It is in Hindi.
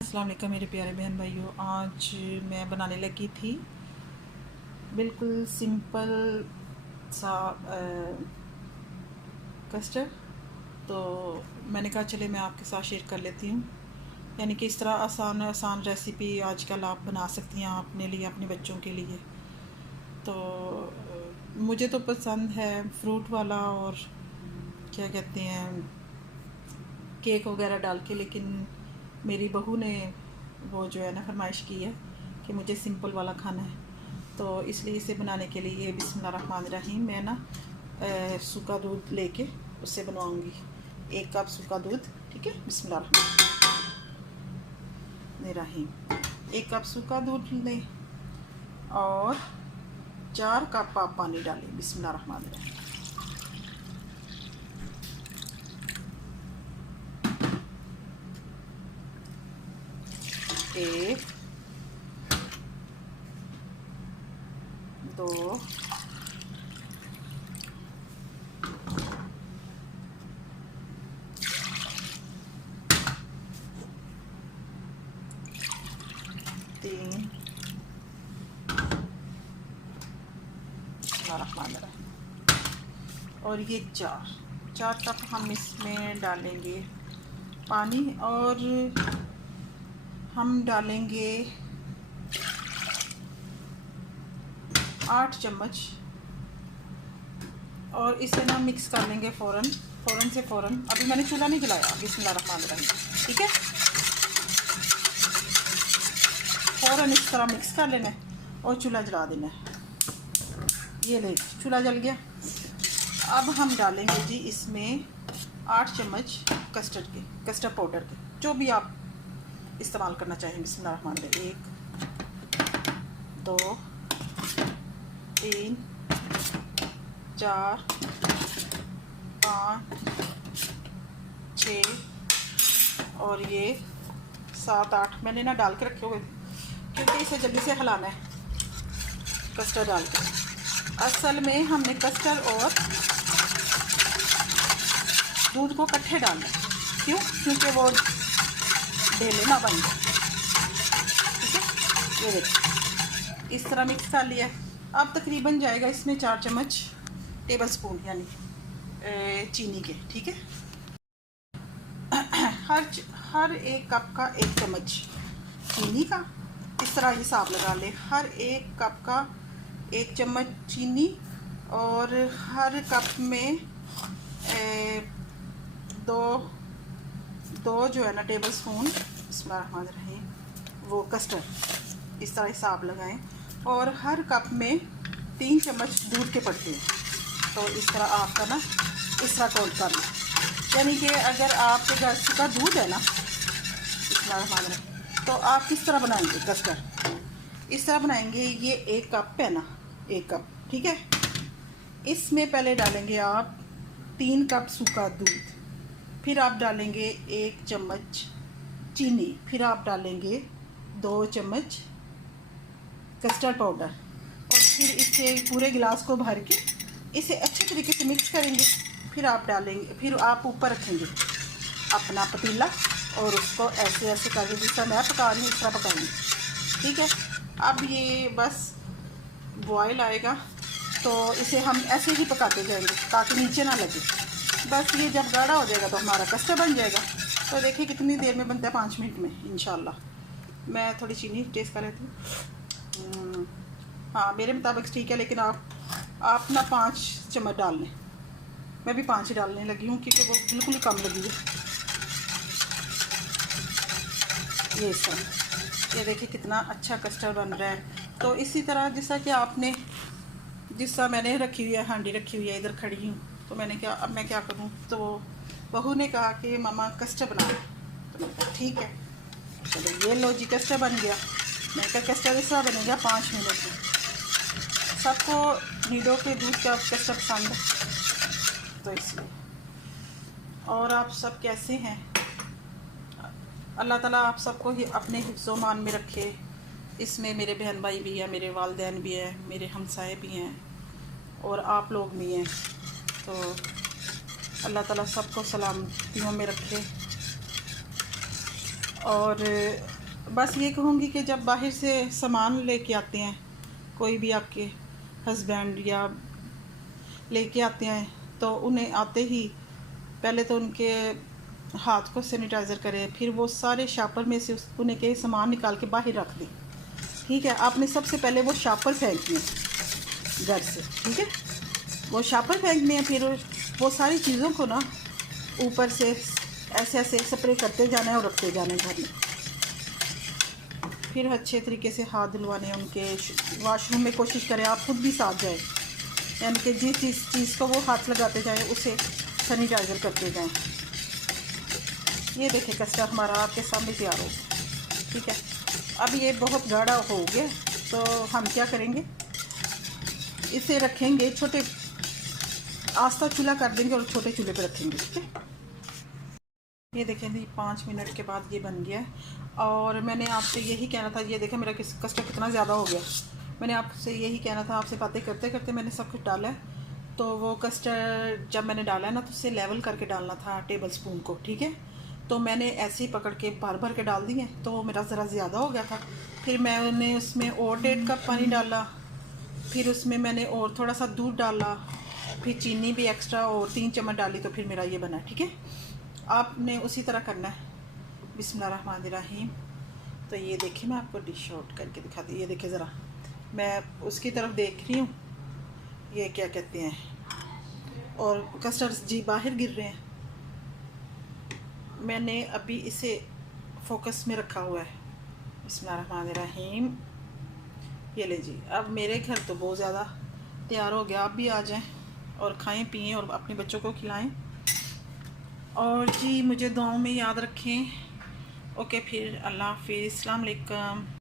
अस्सलाम वालेकुम मेरे प्यारे बहन भाइयों। आज मैं बनाने लगी थी बिल्कुल सिंपल सा कस्टर्ड। तो मैंने कहा चले मैं आपके साथ शेयर कर लेती हूँ, यानी कि इस तरह आसान आसान रेसिपी आजकल आप बना सकती हैं अपने लिए, अपने बच्चों के लिए। तो मुझे तो पसंद है फ्रूट वाला और क्या कहते हैं केक वगैरह डाल के, लेकिन मेरी बहू ने वो जो है ना फरमाइश की है कि मुझे सिंपल वाला खाना है। तो इसलिए इसे बनाने के लिए बिस्मिल्लाहिर्रहमानिर्रहीम मैं ना सूखा दूध लेके उससे बनवाऊंगी। 1 कप सूखा दूध, ठीक है। बिस्मिल्लाहिर्रहमानिर्रहीम 1 कप सूखा दूध लें और 4 कप आप पानी डालें। बिस्मिल्लाहिर्रहमानिर्रहीम। एक, दो, तीन, और ये 4 कप हम इसमें डालेंगे पानी, और हम डालेंगे 8 चम्मच, और इसे ना मिक्स कर लेंगे फ़ौरन से फ़ौरन। अभी मैंने चूल्हा नहीं जलाया। बिस्मिल्लाहिर्रहमानिर्रहीम, ठीक है। फ़ौरन इस तरह मिक्स कर लेना है और चूल्हा जला देना है। ये ले, चूल्हा जल गया। अब हम डालेंगे जी इसमें 8 चम्मच कस्टर्ड पाउडर के, जो भी आप इस्तेमाल करना चाहें। बिस्मिल्लाहिर्रहमानिर्रहीम। 1, 2, 3, 4, 5, 6 और ये 7, 8 मैंने ना डाल के रखे हुए थे, क्योंकि इसे जल्दी से हिलाना है कस्टर्ड डाल के। असल में हमने कस्टर्ड और दूध को इकट्ठे डालना है। क्यों? क्योंकि वो ढेले ना बन जाए, ठीक है। ये देखिए इस तरह मिक्स कर लिया है। अब तकरीबन जाएगा इसमें 4 चम्मच टेबल स्पून यानी चीनी के, ठीक है। हर 1 कप का 1 चम्मच चीनी का इस तरह हिसाब लगा ले। हर 1 कप का 1 चम्मच चीनी, और हर कप में दो जो है ना टेबल स्पून बिस्मिल्लाहिर्रहमानिर्रहीम वो कस्टर्ड, इस तरह हिसाब लगाएं। और हर कप में 3 चम्मच दूध के पड़ते हैं। तो इस तरह आपका ना इस तरह काउंट करना, यानी कि अगर आपके घर का दूध है ना बिस्मिल्लाहिर्रहमानिर्रहीम, तो आप किस तरह बनाएंगे कस्टर्ड, इस तरह बनाएंगे। ये 1 कप है ना, 1 कप, ठीक है। इसमें पहले डालेंगे आप 3 कप सूखा दूध, फिर आप डालेंगे 1 चम्मच चीनी, फिर आप डालेंगे 2 चम्मच कस्टर्ड पाउडर, और फिर इसे पूरे गिलास को भर के इसे अच्छे तरीके से मिक्स करेंगे। फिर आप डालेंगे, फिर आप ऊपर रखेंगे अपना पतीला और उसको ऐसे ऐसे करके जिस तरह मैं पका रही हूँ इस तरह पकाएंगे, ठीक है। अब ये बस बॉयल आएगा तो इसे हम ऐसे ही पकाते जाएंगे ताकि नीचे ना लगे। बस ये जब गाढ़ा हो जाएगा तो हमारा कस्टर्ड बन जाएगा। तो देखिए कितनी देर में बनता है, 5 मिनट में इंशाल्लाह। मैं थोड़ी चीनी टेस्ट कर लेती हूँ। हाँ मेरे मुताबिक ठीक है, लेकिन आप ना 5 चम्मच डाल लें। मैं भी 5 ही डालने लगी हूँ क्योंकि वो बिल्कुल ही कम लगी है। ये सब, ये देखिए कितना अच्छा कस्टर्ड बन रहा है। तो इसी तरह जैसा कि आपने, जिस तरह मैंने रखी हुई है, हांडी रखी हुई है, इधर खड़ी हूँ, तो मैंने क्या, अब मैं क्या करूँ। तो बहू ने कहा कि मामा कस्टर्ड बना, तो मैंने कहा ठीक है चलो ये लो जी कस्टर्ड बन गया। मैंने कहा कस्टर्ड इस तरह बनेगा 5 मिनट में। सबको नीडो के दूध का कस्टर्ड पसंद है, तो इसलिए। और आप सब कैसे हैं? अल्लाह ताला आप सबको ही अपने हिफ्ज़-ओ-मान में रखे। इसमें मेरे बहन भाई भी हैं, मेरे वालिदैन भी हैं, मेरे हमसाए भी हैं, और आप लोग भी हैं। तो अल्लाह ताला सबको सलामतियों में रखे। और बस ये कहूँगी कि जब बाहर से सामान लेके आते हैं, कोई भी आपके हस्बैंड या लेके आते हैं, तो उन्हें आते ही पहले तो उनके हाथ को सैनिटाइज़र करें, फिर वो सारे शापर में से उन्हें के सामान निकाल के बाहर रख दें। ठीक है, आपने सबसे पहले वो शापर फेंकने घर से, ठीक है, वो शापर फेंकने हैं, फिर वो सारी चीज़ों को ना ऊपर से ऐसे ऐसे स्प्रे करते जाना है और रखते जाना है घर में। फिर अच्छे तरीके से हाथ धुलवाने उनके। वॉशरूम में कोशिश करें आप खुद भी साथ जाए, यानी कि जिस चीज़ को वो हाथ लगाते जाएँ उसे सैनिटाइज़र करते जाएं। ये देखिए कस्टर्ड हमारा आपके सामने तैयार हो गया। ठीक है, अब ये बहुत गाढ़ा हो गया, तो हम क्या करेंगे, इसे रखेंगे छोटे आस्था चूल्हा कर देंगे और छोटे चूल्हे पे रखेंगे। ठीक है, ये देखें जी 5 मिनट के बाद ये बन गया है। और मैंने आपसे यही कहना था, ये देखें मेरा कस्टर्ड कितना ज़्यादा हो गया। मैंने आपसे यही कहना था, आपसे बातें करते करते मैंने सब कुछ डाला है। तो वो कस्टर्ड जब मैंने डाला है ना, तो उसे लेवल करके डालना था टेबल स्पून को। ठीक है, तो मैंने ऐसे ही पकड़ के भर भर के डाल दिए, तो वो मेरा ज़रा ज़्यादा हो गया था। फिर मैंने उसमें और 1.5 कप पानी डाला, फिर उसमें मैंने और थोड़ा सा दूध डाला, फिर चीनी भी एक्स्ट्रा और 3 चम्मच डाली, तो फिर मेरा ये बना। ठीक है, आपने उसी तरह करना है। बिस्मिल्लाहिर्रहमानिर्रहीम। तो ये देखिए मैं आपको डिश आउट करके दिखाती हूँ। ये देखिए ज़रा, मैं उसकी तरफ देख रही हूँ, ये क्या कहते हैं, और कस्टर्ड जी बाहर गिर रहे हैं। मैंने अभी इसे फोकस में रखा हुआ है। बिस्मिल्लाहिर्रहमानिर्रहीम। ये ले जी, अब मेरे घर तो बहुत ज़्यादा तैयार हो गया। आप भी आ जाएं और खाएं पिएं और अपने बच्चों को खिलाएं। और जी मुझे दुआओं में याद रखें। ओके, फिर अल्लाह हाफिज़, अस्सलाम वालेकुम।